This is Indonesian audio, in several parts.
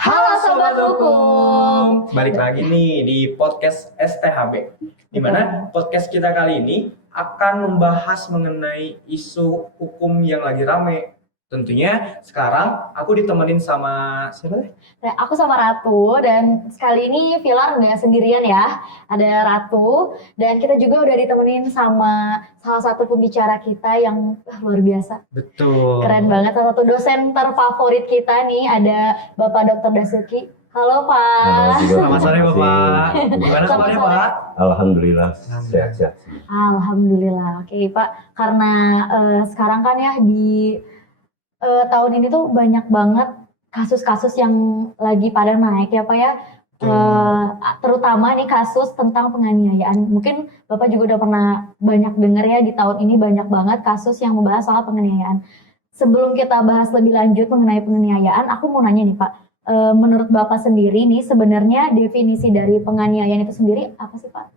Halo Sobat Hukum, balik lagi nih di podcast STHB, di mana podcast kita kali ini akan membahas mengenai isu hukum yang lagi rame. Tentunya sekarang aku ditemenin sama siapa deh? Aku sama Ratu, dan sekali ini Pilar nggak sendirian ya. Ada Ratu, dan kita juga udah ditemenin sama salah satu pembicara kita yang luar biasa. Betul. Keren banget, salah satu dosen terfavorit kita nih, ada Bapak Dr. Dasuki. Halo Pak. Selamat sore Bapak. Gimana Selamat kabarnya sore. Pak? Alhamdulillah sehat-sehat. Alhamdulillah. Oke Pak, karena sekarang kan ya di tahun ini tuh banyak banget kasus-kasus yang lagi pada naik ya Pak ya. Terutama nih kasus tentang penganiayaan. Mungkin Bapak juga udah pernah banyak dengar ya, di tahun ini banyak banget kasus yang membahas soal penganiayaan. Sebelum kita bahas lebih lanjut mengenai penganiayaan, aku mau nanya nih Pak, menurut Bapak sendiri nih sebenarnya definisi dari penganiayaan itu sendiri apa sih Pak?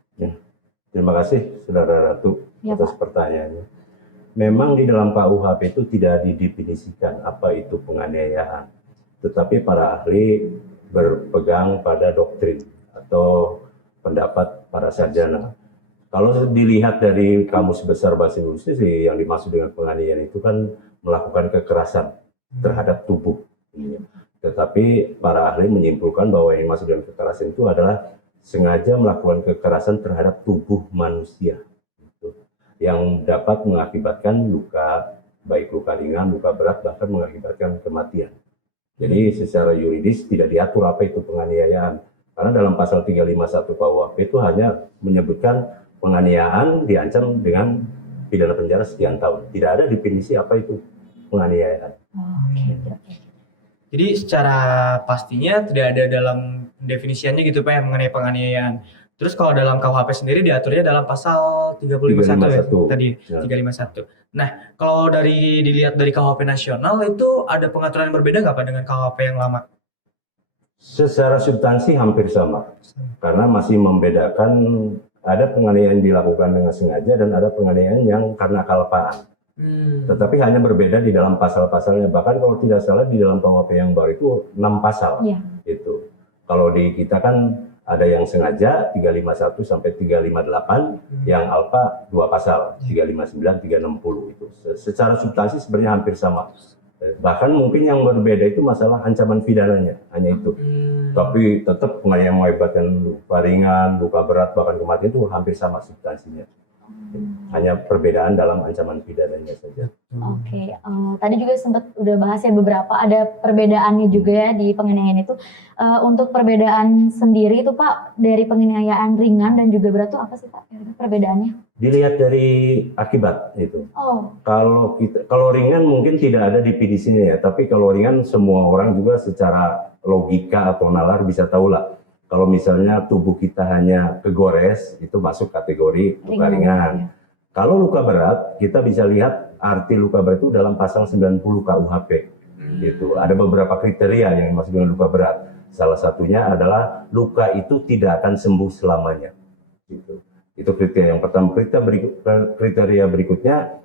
Terima kasih Saudara Ratu Ya, atas pertanyaannya. Memang di dalam KUHP itu tidak didefinisikan apa itu penganiayaan, tetapi para ahli berpegang pada doktrin atau pendapat para sarjana. Kalau dilihat dari Kamus Besar Bahasa Indonesia sih, yang dimaksud dengan penganiayaan itu kan melakukan kekerasan terhadap tubuh. Tetapi para ahli menyimpulkan bahwa yang dimaksud dengan kekerasan itu adalah sengaja melakukan kekerasan terhadap tubuh manusia, yang dapat mengakibatkan luka, baik luka ringan, luka berat, bahkan mengakibatkan kematian. Jadi secara yuridis tidak diatur apa itu penganiayaan. Karena dalam pasal 351 KUHP itu hanya menyebutkan penganiayaan diancam dengan pidana penjara sekian tahun. Tidak ada definisi apa itu penganiayaan. Oke. Jadi secara pastinya tidak ada dalam definisiannya gitu Pak ya mengenai penganiayaan. Terus kalau dalam KUHP sendiri diaturnya dalam pasal 351 ya tadi, ya. 351. Nah, kalau dilihat dari KUHP nasional itu ada pengaturan yang berbeda nggak Pak dengan KUHP yang lama? Secara substansi hampir sama, karena masih membedakan ada penganiayaan yang dilakukan dengan sengaja dan ada penganiayaan yang karena kelupaan. Tetapi hanya berbeda di dalam pasal-pasalnya. Bahkan kalau tidak salah di dalam KUHP yang baru itu 6 pasal. Iya. Itu. Kalau di kita kan ada yang sengaja 351 sampai 358, yang alfa 2 pasal 359, 360 itu. Secara substansi sebenarnya hampir sama. Bahkan mungkin yang berbeda itu masalah ancaman pidananya, hanya itu. Tapi tetap penganiayaan mengakibatkan luka ringan, luka berat, bahkan kematian itu hampir sama substansinya. Hanya perbedaan dalam ancaman pidananya saja. Oke, tadi juga sempat udah bahas ya beberapa, ada perbedaannya juga ya di penganiayaan itu. Untuk perbedaan sendiri itu Pak, dari penganiayaan ringan dan juga berat itu apa sih Pak perbedaannya? Dilihat dari akibat itu. Oh, Kalau ringan mungkin tidak ada definisinya ya, tapi kalau ringan semua orang juga secara logika atau nalar bisa tahu lah. Kalau misalnya tubuh kita hanya kegores, itu masuk kategori luka ringan. Ya. Kalau luka berat, kita bisa lihat arti luka berat itu dalam pasal 90 KUHP. Gitu. Ada beberapa kriteria yang dimaksud dengan luka berat. Salah satunya adalah luka itu tidak akan sembuh selamanya. Gitu. Itu kriteria yang pertama. Kriteria berikutnya,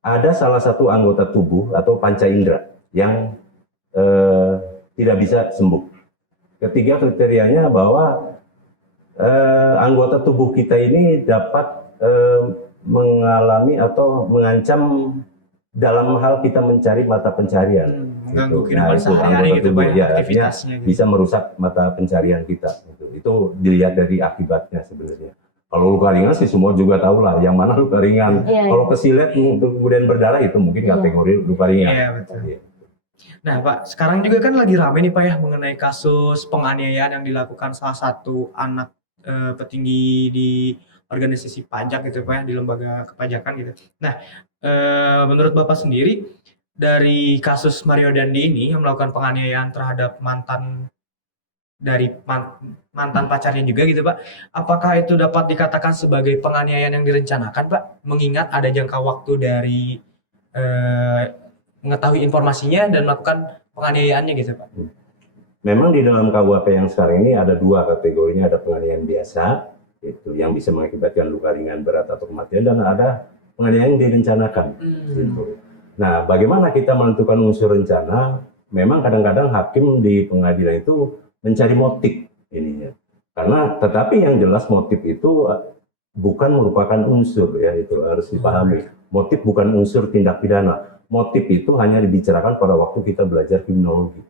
ada salah satu anggota tubuh atau panca indera yang tidak bisa sembuh. Ketiga kriterianya bahwa anggota tubuh kita ini dapat mengalami atau mengancam dalam hal kita mencari mata pencarian. Mengganggu Gitu. kehidupan sehari-hari gitu Pak ya, aktivitasnya. Gitu. Bisa merusak mata pencarian kita. Gitu. Itu dilihat dari akibatnya sebenarnya. Kalau luka ringan sih semua juga tahu lah yang mana luka ringan. Kalau kesilet kemudian berdarah itu mungkin kategori luka ringan. Iya betul. Nah Pak, sekarang juga kan lagi rame nih Pak ya mengenai kasus penganiayaan yang dilakukan salah satu anak petinggi di organisasi pajak gitu Pak ya, di lembaga kepajakan gitu. Nah, menurut Bapak sendiri dari kasus Mario Dandi ini yang melakukan penganiayaan terhadap mantan pacarnya juga gitu Pak, apakah itu dapat dikatakan sebagai penganiayaan yang direncanakan Pak? Mengingat ada jangka waktu dari mengetahui informasinya dan melakukan penganiayaannya gitu Pak. Memang di dalam KUHP yang sekarang ini ada dua kategorinya, ada penganiayaan biasa itu yang bisa mengakibatkan luka ringan, berat atau kematian, dan ada penganiayaan yang direncanakan. Gitu. Nah, bagaimana kita menentukan unsur rencana? memang kadang-kadang hakim di pengadilan itu mencari motif ininya. Karena tetapi yang jelas motif itu bukan merupakan unsur, ya itu harus dipahami. Motif bukan unsur tindak pidana. Motif itu hanya dibicarakan pada waktu kita belajar kriminologi.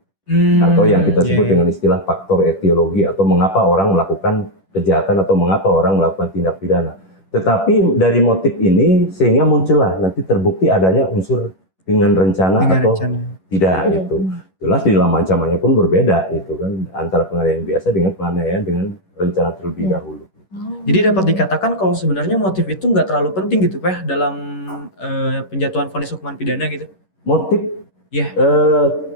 Atau yang kita sebut dengan istilah faktor etiologi, atau mengapa orang melakukan kejahatan atau mengapa orang melakukan tindak pidana. Tetapi dari motif ini sehingga muncullah nanti terbukti adanya unsur dengan rencana atau tidak gitu. Jelas di dalam ancamannya pun berbeda itu kan, antara penganiayaan biasa dengan penganiayaan dengan rencana terlebih dahulu. Jadi dapat dikatakan kalau sebenarnya motif itu nggak terlalu penting gitu Pak dalam penjatuhan vonis hukuman pidana gitu. Motif, Iya.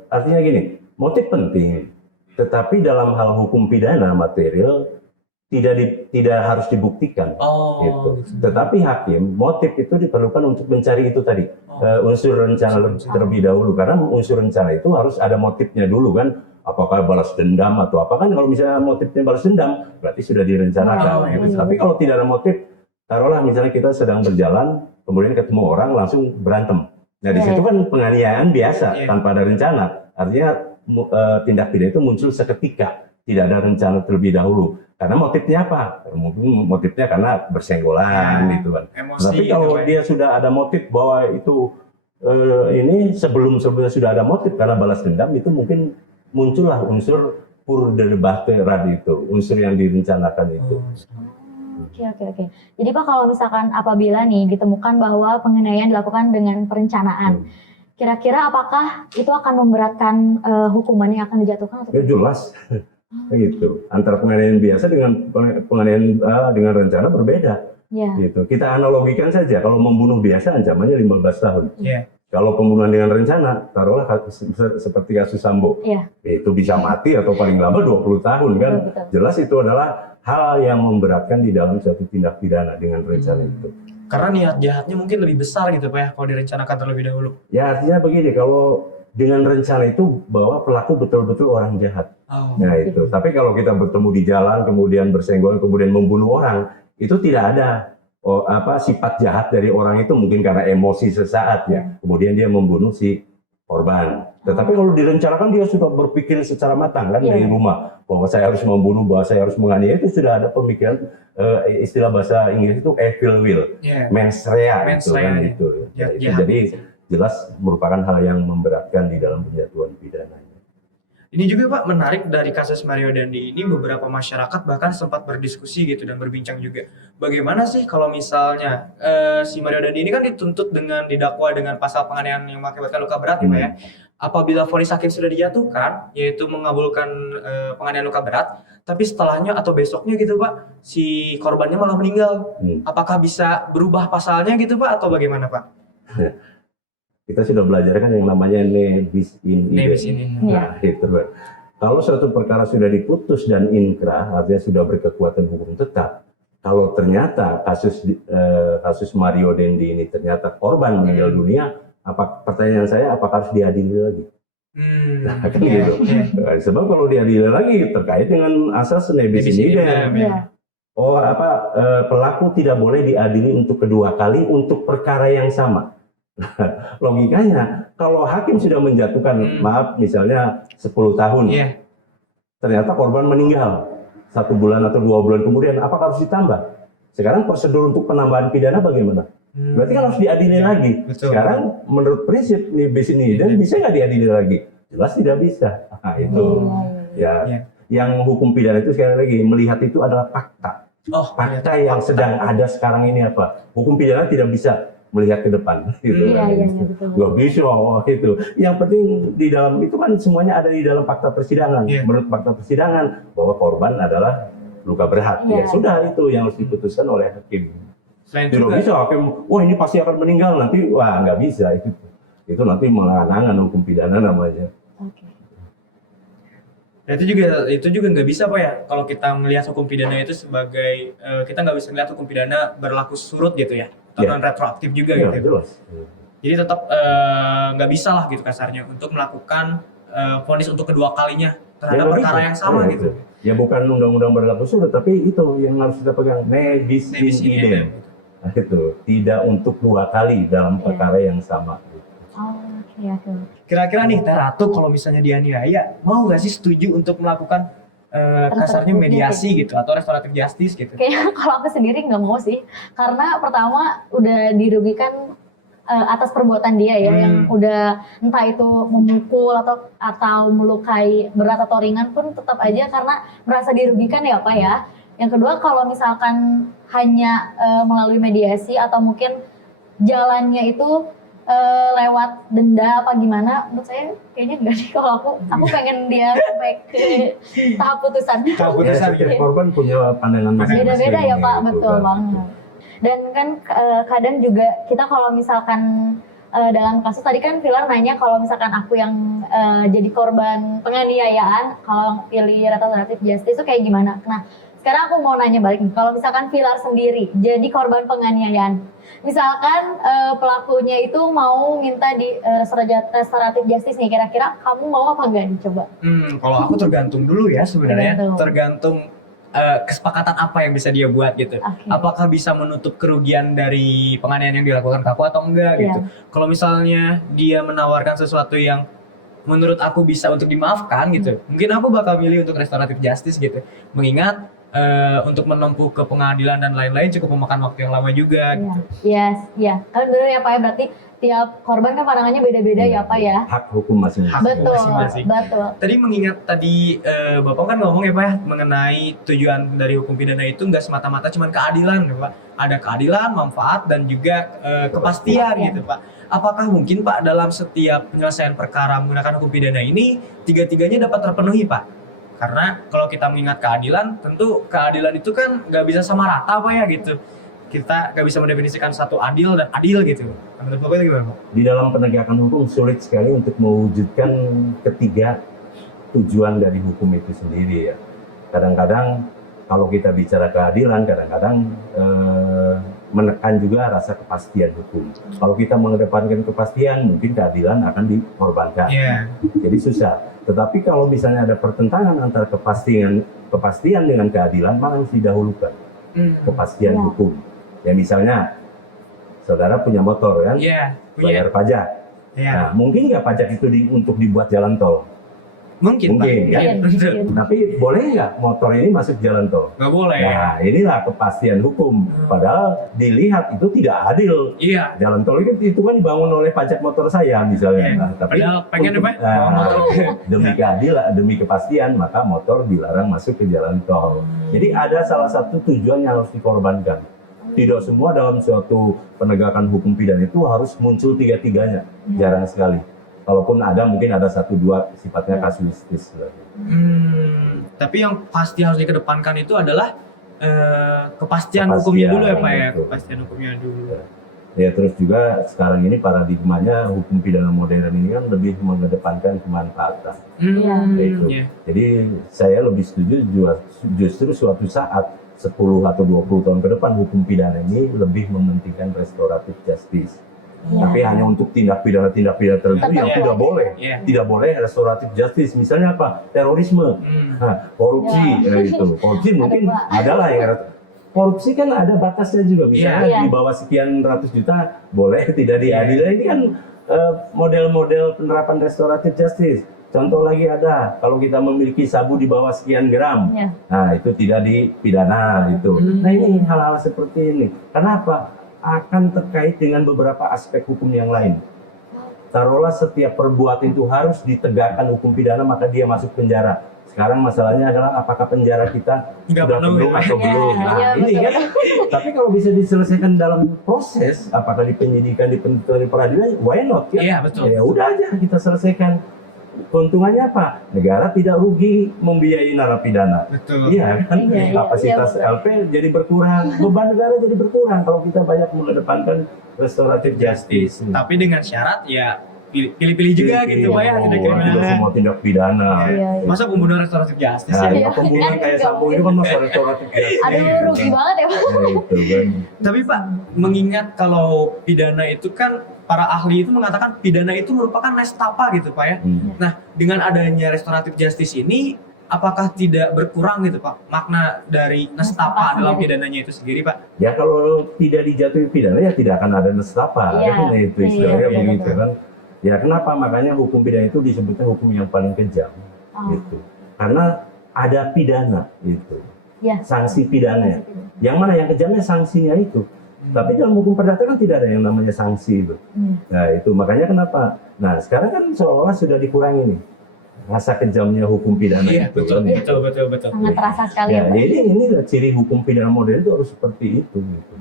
Artinya gini, motif penting, tetapi dalam hal hukum pidana material tidak harus dibuktikan. Gitu. Tetapi hakim, motif itu diperlukan untuk mencari itu tadi, unsur rencana terlebih dahulu, karena unsur rencana itu harus ada motifnya dulu kan, apakah balas dendam atau apa kan, kalau misalnya motifnya balas dendam, berarti sudah direncanakan. Gitu. Tapi kalau tidak ada motif, taruhlah misalnya kita sedang berjalan, kemudian ketemu orang langsung berantem. Nah di situ kan penganiayaan biasa tanpa ada rencana, artinya tindak pidana itu muncul seketika, tidak ada rencana terlebih dahulu. Karena motifnya apa? Mungkin motifnya karena bersenggolan gitu kan. Emosi, tapi kalau gitu, dia sudah ada motif bahwa itu ini sebelumnya sudah ada motif karena balas dendam, itu mungkin muncullah unsur pur de batterat itu, unsur yang direncanakan itu. Oke. Jadi Pak, kalau misalkan apabila nih ditemukan bahwa penganiayaan dilakukan dengan perencanaan, kira-kira apakah itu akan memberatkan hukuman yang akan dijatuhkan? Ya jelas, gitu. Antara penganiayaan biasa dengan penganiayaan dengan rencana berbeda. Gitu. Kita analogikan saja, kalau membunuh biasa ancamannya 15 tahun. Kalau pembunuhan dengan rencana, taruhlah seperti kasus Sambo, itu bisa mati atau paling lama 20 tahun kan. Jelas itu adalah hal yang memberatkan di dalam suatu tindak pidana dengan rencana itu. Karena niat jahatnya mungkin lebih besar gitu Pak ya, kalau direncanakan terlebih dahulu. Ya artinya begini, kalau dengan rencana itu bahwa pelaku betul-betul orang jahat. Nah itu. Tapi kalau kita bertemu di jalan, kemudian bersenggol, kemudian membunuh orang, itu tidak ada sifat jahat dari orang itu, mungkin karena emosi sesaat ya. Kemudian dia membunuh si korban. Tetapi kalau direncanakan dia sudah berpikir secara matang kan dari rumah bahwa saya harus membunuh, bahwa saya harus menganiaya, itu sudah ada pemikiran, istilah bahasa Inggris itu evil will, mens rea gitu kan gitu. Jadi jelas merupakan hal yang memberatkan di dalam penjatuhan pidana. Ini juga Pak menarik dari kasus Mario Dandi ini, beberapa masyarakat bahkan sempat berdiskusi gitu dan berbincang juga. Bagaimana sih kalau misalnya si Mario Dandi ini kan dituntut dengan didakwa dengan pasal penganiayaan yang mengakibatkan luka berat ya Pak ya. Apabila vonis hakim sudah dijatuhkan, yaitu mengabulkan penganiayaan luka berat, tapi setelahnya atau besoknya gitu Pak, si korbannya malah meninggal. Apakah bisa berubah pasalnya gitu Pak atau bagaimana Pak? Kita sudah belajar kan yang namanya ne bis in idem. Nah, itu. Kalau suatu perkara sudah diputus dan inkrah, artinya sudah berkekuatan hukum tetap. Kalau ternyata kasus Mario Dandi ini ternyata korban meninggal dunia, pertanyaan saya apakah harus diadili lagi? Nah, kan gitu. Sebab kalau diadili lagi terkait dengan asas ne bis in idem. Pelaku tidak boleh diadili untuk kedua kali untuk perkara yang sama. Logikanya kalau hakim sudah menjatuhkan maaf misalnya 10 tahun, ternyata korban meninggal 1 bulan atau 2 bulan kemudian, apakah harus ditambah? Sekarang prosedur untuk penambahan pidana bagaimana? Berarti kan harus diadili lagi. Sekarang menurut prinsip ne bis in idem bisa nggak diadili lagi? Jelas tidak bisa. Nah, itu yang hukum pidana itu sekali lagi melihat itu adalah fakta. Fakta yang sedang ada sekarang ini apa? Hukum pidana tidak bisa melihat ke depan, gitu. Nggak bisa, itu. Yang penting di dalam itu kan semuanya ada di dalam fakta persidangan. Menurut fakta persidangan bahwa korban adalah luka berat. Ya sudah, itu yang harus diputuskan oleh hakim. Tidak bisa hakim, wah ini pasti akan meninggal nanti, wah nggak bisa itu. Itu nanti mengangan hukum pidana namanya. Nah, itu juga nggak bisa Pak ya, kalau kita melihat hukum pidana itu sebagai kita nggak bisa melihat hukum pidana berlaku surut gitu ya, atau retroaktif juga gitu. Jelas. Jadi tetap nggak bisa lah gitu kasarnya untuk melakukan vonis untuk kedua kalinya terhadap perkara yang sama gitu. Ya bukan undang-undang berlaku surut, tapi itu yang harus kita pegang, ne bis in idem. Nah, itu tidak untuk 2 kali dalam perkara yang sama. Gitu. Oke. Kira-kira nih Teh Ratu kalau misalnya dianiaya, mau nggak sih setuju untuk melakukan kasarnya mediasi gitu atau restoratif justice gitu? Kayaknya kalau aku sendiri nggak mau sih, karena pertama udah dirugikan atas perbuatan dia ya, yang udah entah itu memukul atau melukai berat atau ringan pun tetap aja karena merasa dirugikan ya Pak ya. Yang kedua kalau misalkan hanya melalui mediasi atau mungkin jalannya itu lewat denda apa gimana, menurut saya kayaknya enggak sih. Kalau aku pengen dia sampai ke tahap putusan. Ya, setiap korban punya pandangan masing-masing. Beda-beda ya Pak, gitu betul kan. banget. Dan kan kadang juga kita kalau misalkan dalam kasus tadi kan Pilar nanya kalau misalkan aku yang jadi korban penganiayaan, kalau pilih restoratif justice itu kayak gimana? Nah, sekarang aku mau nanya balik nih, kalau misalkan Pilar sendiri jadi korban penganiayaan, misalkan pelakunya itu mau minta di restoratif justice nih, kira-kira kamu mau apa enggak dicoba? Kalau aku tergantung dulu ya sebenarnya, Tergantung. tergantung kesepakatan apa yang bisa dia buat gitu. Oke. Apakah bisa menutup kerugian dari penganiayaan yang dilakukan ke aku atau enggak gitu. Kalau misalnya dia menawarkan sesuatu yang menurut aku bisa untuk dimaafkan gitu, mungkin aku bakal milih untuk restoratif justice gitu. Mengingat untuk menempuh ke pengadilan dan lain-lain cukup memakan waktu yang lama juga gitu. Iya. Kan bener ya Pak ya, berarti tiap korban kan pandangannya beda-beda ya Pak ya. Hak hukum masing-masing. Betul, masing-masing. betul. Tadi mengingat tadi Bapak kan ngomong ya Pak ya, mengenai tujuan dari hukum pidana itu nggak semata-mata cuma keadilan ya Pak. Ada keadilan, manfaat, dan juga kepastian gitu Pak. Apakah mungkin Pak dalam setiap penyelesaian perkara menggunakan hukum pidana ini tiga-tiganya dapat terpenuhi Pak? Karena kalau kita mengingat keadilan, tentu keadilan itu kan nggak bisa sama rata Pak ya gitu. Kita nggak bisa mendefinisikan satu adil dan adil gitu. Menurut Bapak itu gimana Pak? Di dalam penegakan hukum sulit sekali untuk mewujudkan ketiga tujuan dari hukum itu sendiri ya. Kadang-kadang kalau kita bicara keadilan, kadang-kadang menekan juga rasa kepastian hukum. Kalau kita mengedepankan kepastian, mungkin keadilan akan dikorbankan. Iya. Jadi susah. Tetapi kalau misalnya ada pertentangan antara kepastian dengan keadilan, maka harus didahulukan kepastian Ya. hukum. Ya misalnya, saudara punya motor kan, Iya, bayar punya. pajak. Iya. Nah, mungkin nggak pajak itu untuk dibuat jalan tol? Mungkin Pak. Mungkin, Iya, kan? betul. Tapi boleh nggak motor ini masuk jalan tol? Nggak boleh. Nah, inilah kepastian hukum. Padahal dilihat itu tidak adil. Iya. Jalan tol itu kan dibangun oleh pajak motor saya misalnya. Iya. Nah, tapi Padahal pengen untuk- Pak, bawa motor. demi keadilan, demi kepastian, maka motor dilarang masuk ke jalan tol. Jadi ada salah satu tujuan yang harus dikorbankan. Tidak semua dalam suatu penegakan hukum pidana itu harus muncul tiga-tiganya. Jarang sekali. Kalaupun ada, mungkin ada satu dua sifatnya kasuistis. Tapi yang pasti harus dikedepankan itu adalah kepastian Kepastian, hukumnya dulu ya Pak ya. betul. Kepastian hukumnya dulu. Ya terus juga sekarang ini paradigmanya hukum pidana modern ini kan lebih mengedepankan kemanfaatan. Itu. Iya. Jadi saya lebih setuju justru suatu saat 10 atau 20 tahun ke depan hukum pidana ini lebih mementingkan restoratif justice. Tapi hanya untuk tindak pidana tertentu yang Iya. tidak boleh. Iya. Tidak boleh restoratif justice. Misalnya apa? Terorisme, korupsi, itu. Korupsi mungkin Pak. adalah yang korupsi kan ada batasnya juga. Misalnya Iya. di bawah sekian ratus juta boleh, tidak diadili. Ini kan model-model penerapan restoratif justice. Contoh lagi ada, kalau kita memiliki sabu di bawah sekian gram, Iya. nah itu tidak dipidana itu. Nah ini hal-hal seperti ini. Kenapa? Akan terkait dengan beberapa aspek hukum yang lain. Taruhlah setiap perbuatan itu harus ditegakkan hukum pidana, maka dia masuk penjara. Sekarang masalahnya adalah apakah penjara kita Nggak sudah penuh, penuh ya. atau belum? Iya, Nah iya, ini betul. kan. Tapi kalau bisa diselesaikan dalam proses, apakah di penyidikan, di penuntutan, di peradilan, why not? Kan? Iya, betul. Ya udah aja kita selesaikan. Keuntungannya apa? Negara tidak rugi membiayai narapidana. Betul. Iya kan, Iya, iya, kapasitas iya, LP jadi berkurang, beban negara jadi berkurang kalau kita banyak mengedepankan restoratif justice. Tapi dengan syarat ya pilih-pilih juga gitu Pak ya, tidak Tidak kriminal. semua tindak pidana. Iya, iya. Masa pembunuhan restoratif justice Nah, ya? Iya. pembunuhan kayak Sambo itu kan masuk restoratif justice. Aduh, rugi banget ya Pak. Nah, itu kan. Tapi Pak, mengingat kalau pidana itu kan para ahli itu mengatakan pidana itu merupakan nestapa gitu Pak ya. Nah, dengan adanya restoratif justice ini, apakah tidak berkurang gitu Pak makna dari nestapa Nestapa dalam sendiri. pidananya itu sendiri Pak? Ya kalau tidak dijatuhi pidana ya tidak akan ada nestapa. Iya, Kan itu iya, istilahnya betul, begitu betul. kan. Ya kenapa? Makanya hukum pidana itu disebutnya hukum yang paling kejam, Oh, gitu. Karena ada pidana, gitu. ya. Sanksi pidananya. Yang mana yang kejamnya sanksinya itu. Tapi dalam hukum perdata kan tidak ada yang namanya sanksi itu. Nah itu makanya kenapa? Nah sekarang kan seolah-olah sudah dikurangi nih rasa kejamnya hukum pidana Iya, itu. betul, kan. betul. Sangat terasa sekali ya, Ya, Pak. ini ciri hukum pidana modern itu harus seperti itu. Gitu.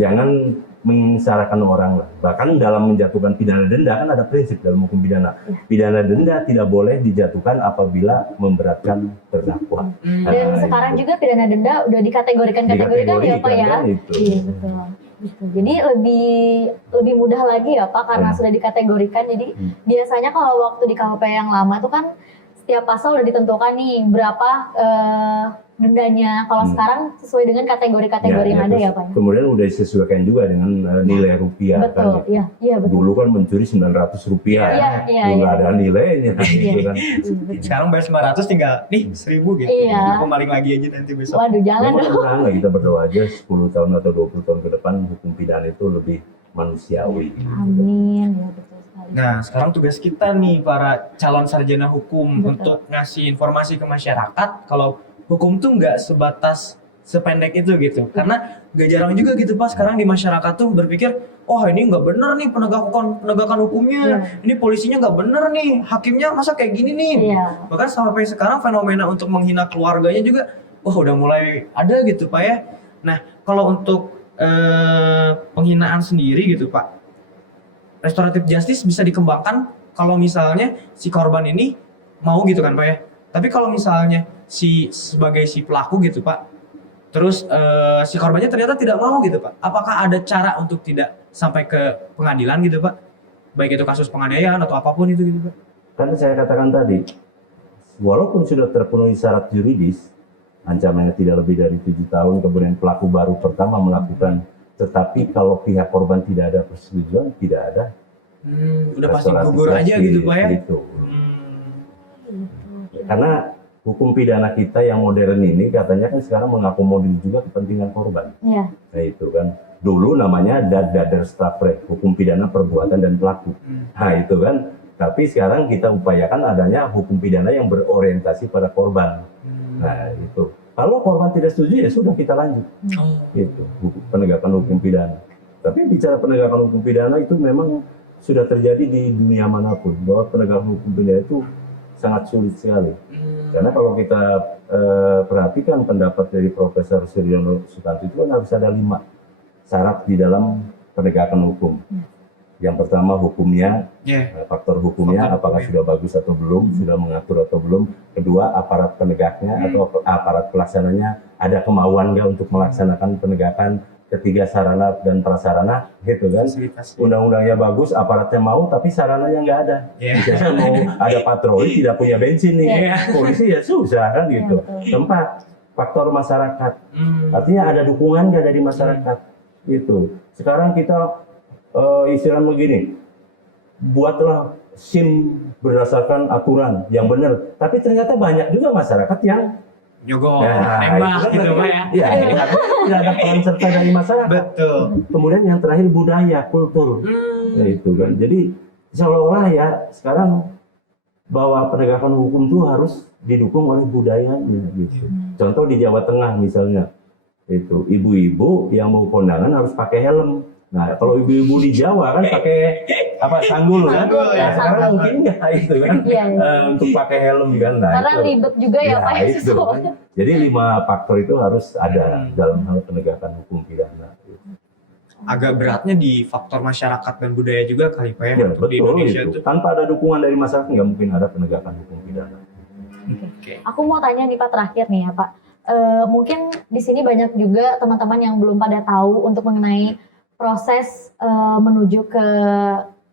Jangan menyengsarakan orang lah. Bahkan dalam menjatuhkan pidana denda kan ada prinsip dalam hukum pidana. Pidana denda tidak boleh dijatuhkan apabila memberatkan terdakwa. Dan sekarang juga pidana denda udah dikategorikan ya Pak ya. Dikategorikan, itu. Iya betul. Gitu. Jadi lebih mudah lagi ya Pak karena sudah dikategorikan. Jadi biasanya kalau waktu di KUHP yang lama tuh kan setiap pasal udah ditentukan nih berapa dendanya. Kalau sekarang sesuai dengan kategori-kategori yang ada terus ya Pak. Kemudian udah disesuaikan juga dengan nilai rupiah. Betul, Kan, iya, iya betul. Dulu kan mencuri 900 rupiah. Iya. Belum ada nilainya. Gitu kan. Sekarang bayar 900 tinggal nih 1000 gitu. Iya. Aku maling lagi aja nanti besok. Waduh jangan Memang dong. mudah-mudahan lah kita berdoa aja 10 tahun atau 20 tahun ke depan hukum pidana itu lebih manusiawi. Amin, ya betul sekali. Nah, sekarang tugas kita nih para calon sarjana hukum Betul. untuk ngasih informasi ke masyarakat kalau hukum tuh nggak sebatas sependek itu gitu. Karena nggak jarang juga gitu Pak sekarang di masyarakat tuh berpikir, oh ini nggak bener nih penegakan hukumnya, ini polisinya nggak bener nih, hakimnya masa kayak gini nih. Iya. Bahkan sampai sekarang fenomena untuk menghina keluarganya juga, wah udah mulai ada gitu Pak ya. Nah, kalau untuk penghinaan sendiri gitu Pak, restoratif justice bisa dikembangkan kalau misalnya si korban ini mau gitu kan Pak ya. Tapi kalau misalnya sebagai si pelaku gitu Pak, terus si korbannya ternyata tidak mau gitu Pak, apakah ada cara untuk tidak sampai ke pengadilan gitu Pak? Baik itu kasus penganiayaan atau apapun itu gitu Pak? Karena saya katakan tadi, walaupun sudah terpenuhi syarat juridis, ancamannya tidak lebih dari 7 tahun, kemudian pelaku baru pertama melakukan, tetapi kalau pihak korban tidak ada persetujuan, tidak ada. Udah pasti restoratif gugur aja justice, gitu Pak ya? Gitu. Karena hukum pidana kita yang modern ini katanya kan sekarang mengakomodir juga kepentingan korban. Iya. Nah itu kan, dulu namanya dader stapre, hukum pidana perbuatan dan pelaku. Nah itu kan, tapi sekarang kita upayakan adanya hukum pidana yang berorientasi pada korban. Nah itu, kalau korban tidak setuju ya sudah kita lanjut. Gitu, penegakan hukum pidana. Tapi bicara penegakan hukum pidana itu memang sudah terjadi di dunia manapun, bahwa penegakan hukum pidana itu sangat sulit sekali. Karena kalau kita perhatikan pendapat dari Profesor Suryono Sukanto itu kan harus ada 5 syarat di dalam penegakan hukum. Yang pertama hukumnya, faktor hukumnya, apakah sudah bagus atau belum, sudah mengatur atau belum. Kedua, aparat penegaknya atau aparat pelaksananya ada kemauan nggak untuk melaksanakan penegakan. Ketiga, sarana dan prasarana, gitu kan. Undang-undangnya bagus, aparatnya mau, tapi sarananya nggak ada. Misalnya mau ada patroli, tidak punya bensin nih, polisi ya susah kan gitu. Keempat, faktor masyarakat. Artinya ada dukungan nggak dari masyarakat, gitu. Sekarang kita istilahnya begini, buatlah SIM berdasarkan aturan yang benar, tapi ternyata banyak juga masyarakat yang Jogo, nembak gitu Pak ya. Iya, tidak ada peran serta dari masyarakat. Betul. Kemudian yang terakhir budaya, kultur. Ya, itu kan. Jadi seolah-olah ya sekarang bahwa penegakan hukum itu harus didukung oleh budayanya gitu. Contoh di Jawa Tengah misalnya, itu ibu-ibu yang mau kondangan harus pakai helm. Nah, kalau ibu-ibu di Jawa kan pakai sanggul kan? Nah, sekarang mungkin nggak itu kan untuk pakai helm kan? Nah, karena itu, ribet juga ya Pak. itu, kan. Jadi 5 faktor itu harus ada dalam hal penegakan hukum pidana. Agak beratnya di faktor masyarakat dan budaya juga kali Pak ya, Ya, untuk di betul Indonesia itu. itu. Tanpa ada dukungan dari masyarakat nggak mungkin ada penegakan hukum pidana. Aku mau tanya nih Pak terakhir nih ya Pak. Mungkin di sini banyak juga teman-teman yang belum pada tahu untuk mengenai proses menuju ke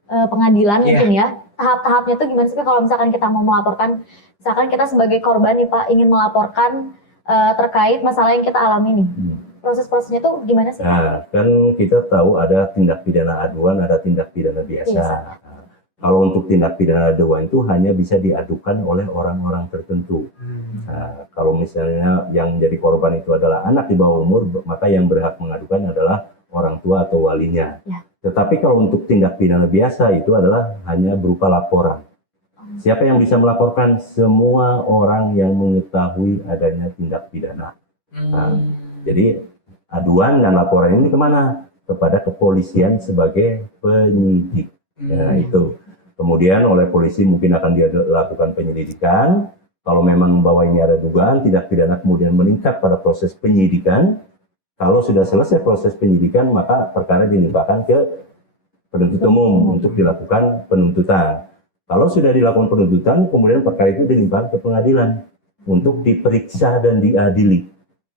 pengadilan mungkin ya. Tahap-tahapnya tuh gimana sih Pak kalau misalkan kita mau melaporkan, misalkan kita sebagai korban nih Pak ingin melaporkan terkait masalah yang kita alami nih. Proses-prosesnya tuh gimana sih Pak? Nah, kan kita tahu ada tindak pidana aduan, ada tindak pidana biasa. Kalau untuk tindak pidana aduan itu hanya bisa diadukan oleh orang-orang tertentu. Nah, kalau misalnya yang menjadi korban itu adalah anak di bawah umur, maka yang berhak mengadukan adalah orang tua atau walinya. Tetapi kalau untuk tindak pidana biasa itu adalah hanya berupa laporan. Siapa yang bisa melaporkan? Semua orang yang mengetahui adanya tindak pidana. Nah, jadi aduan dan laporan ini kemana? Kepada kepolisian sebagai penyidik. Nah, itu. Kemudian oleh polisi mungkin akan dilakukan penyelidikan. Kalau memang bahwa ini ada dugaan tindak pidana kemudian meningkat pada proses penyidikan. Kalau sudah selesai proses penyidikan, maka perkara dilimpahkan ke penuntut umum untuk dilakukan penuntutan. Kalau sudah dilakukan penuntutan, kemudian perkara itu dilimpahkan ke pengadilan untuk diperiksa dan diadili.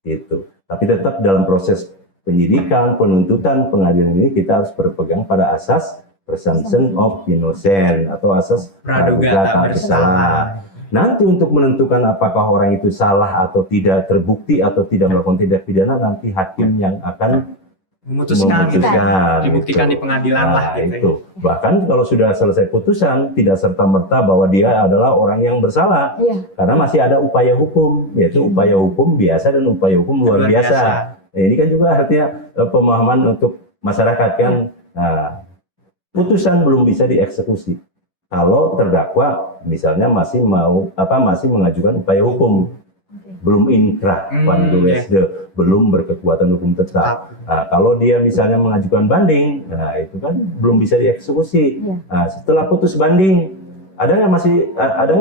Gitu. Tapi tetap dalam proses penyidikan, penuntutan, pengadilan ini kita harus berpegang pada asas presumption of innocence atau asas praduga tak bersalah. Nanti untuk menentukan apakah orang itu salah atau tidak, terbukti atau tidak melakukan tindak pidana, nanti hakim yang akan memutuskan dibuktikan itu. di pengadilan lah gitu. Itu. Bahkan kalau sudah selesai putusan, tidak serta-merta bahwa dia adalah orang yang bersalah. Karena masih ada upaya hukum, yaitu upaya hukum biasa dan upaya hukum luar biasa. Nah, ini kan juga artinya pemahaman untuk masyarakat kan. Nah, putusan belum bisa dieksekusi. Kalau terdakwa misalnya masih mengajukan upaya hukum, belum inkrah, belum berkekuatan hukum tetap. Nah, kalau dia misalnya mengajukan banding, nah itu kan belum bisa dieksekusi. Nah, setelah putus banding, ada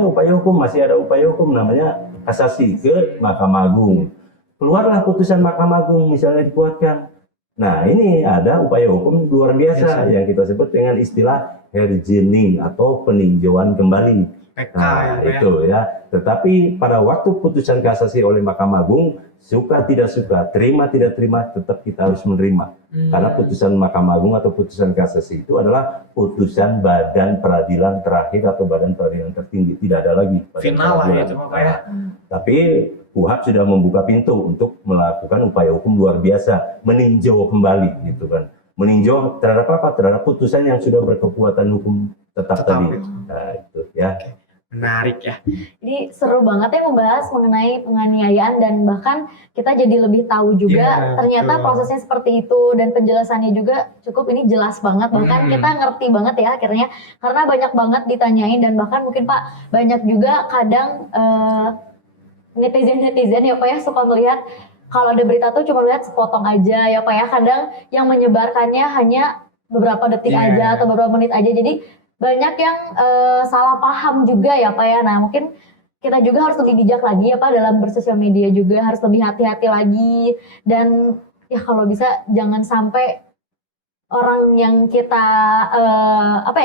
upaya hukum, masih ada upaya hukum namanya kasasi ke Mahkamah Agung. Keluarlah putusan Mahkamah Agung misalnya dikuatkan. Nah, ini ada upaya hukum luar biasa yang kita sebut dengan istilah hergening atau peninjauan kembali. Nah, itu ya. Tetapi pada waktu putusan kasasi oleh Mahkamah Agung, suka tidak suka, terima tidak terima, tetap kita harus menerima. Karena putusan Mahkamah Agung atau putusan kasasi itu adalah putusan badan peradilan terakhir atau badan peradilan tertinggi. Tidak ada lagi final lah itu Pak ya. Tapi KUHP sudah membuka pintu untuk melakukan upaya hukum luar biasa, meninjau kembali gitu kan. Meninjau terhadap apa? Terhadap putusan yang sudah berkekuatan hukum tetap tadi. Nah, itu ya. Menarik ya. Jadi seru banget ya membahas mengenai penganiayaan dan bahkan kita jadi lebih tahu juga ternyata prosesnya seperti itu dan penjelasannya juga cukup ini jelas banget, bahkan kita ngerti banget ya akhirnya karena banyak banget ditanyain dan bahkan mungkin Pak banyak juga kadang netizen ya Pak ya suka melihat kalau ada berita tuh cuma lihat sepotong aja ya Pak ya, kadang yang menyebarkannya hanya beberapa detik aja atau beberapa menit aja, jadi banyak yang salah paham juga ya Pak ya. Nah mungkin kita juga harus lebih bijak lagi ya Pak dalam bersosial media juga, harus lebih hati-hati lagi dan ya kalau bisa jangan sampai orang yang kita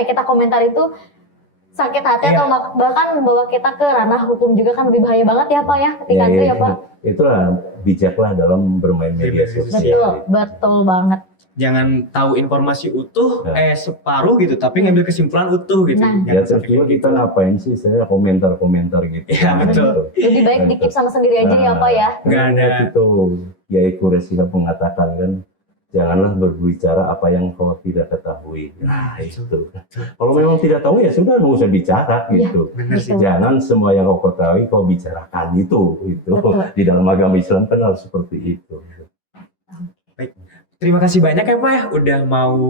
kita komentar itu sakit hati atau bahkan membawa kita ke ranah hukum juga kan lebih bahaya banget ya Pak ya ketika itu ya Pak. Itulah bijaklah dalam bermain media sosial. Betul banget. Jangan tahu informasi utuh separuh gitu tapi ngambil kesimpulan utuh gitu. Ya terus juga kita ngapain sih saya komentar-komentar gitu. Ya betul. Lebih baik dikip sama sendiri aja ya Pak ya. Enggak ada itu Kiai Quraisy Shihab mengatakan kan, janganlah berbicara apa yang kau tidak ketahui. Nah itu. Kalau memang tidak tahu ya sudah nggak usah bicara gitu. Jangan semua yang kau ketahui kau bicarakan itu. Di dalam agama Islam kan harus seperti itu. Baik. Terima kasih banyak ya Pak ya udah mau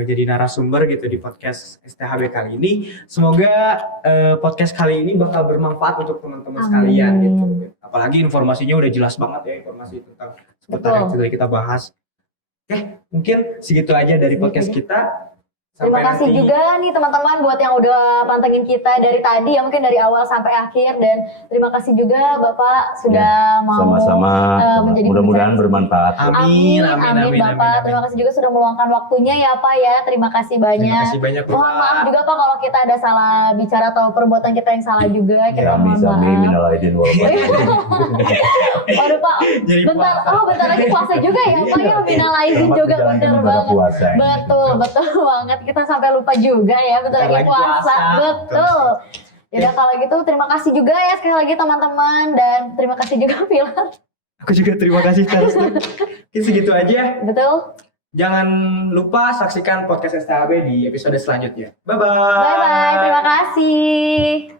jadi narasumber gitu di podcast STHB kali ini. Semoga podcast kali ini bakal bermanfaat untuk teman-teman sekalian gitu. Apalagi informasinya udah jelas banget ya, informasi tentang seputar yang sudah kita bahas. Oke, mungkin segitu aja dari podcast kita. Terima kasih juga nih teman-teman buat yang udah pantengin kita dari tadi ya, mungkin dari awal sampai akhir, dan terima kasih juga Bapak sudah mau sama-sama menjadi mudah-mudahan bermanfaat. Amin Bapak. Terima kasih juga sudah meluangkan waktunya ya Pak ya. Terima kasih banyak. Terima kasih banyak Bapak. Mohon maaf juga Pak kalau kita ada salah bicara atau perbuatan kita yang salah juga. Kita mohon maaf. Waduh Pak, bentar lagi puasa juga ya Pak ya, minal aidin juga, bener banget. Betul banget. Kita sampai lupa juga ya, bentar lagi puasa. Betul. Yaudah kalau gitu terima kasih juga ya sekali lagi teman-teman, dan terima kasih juga Pilar. Aku juga terima kasih terus. Mungkin segitu aja. Betul. Jangan lupa saksikan podcast STHB di episode selanjutnya. Bye-bye. Bye-bye, terima kasih.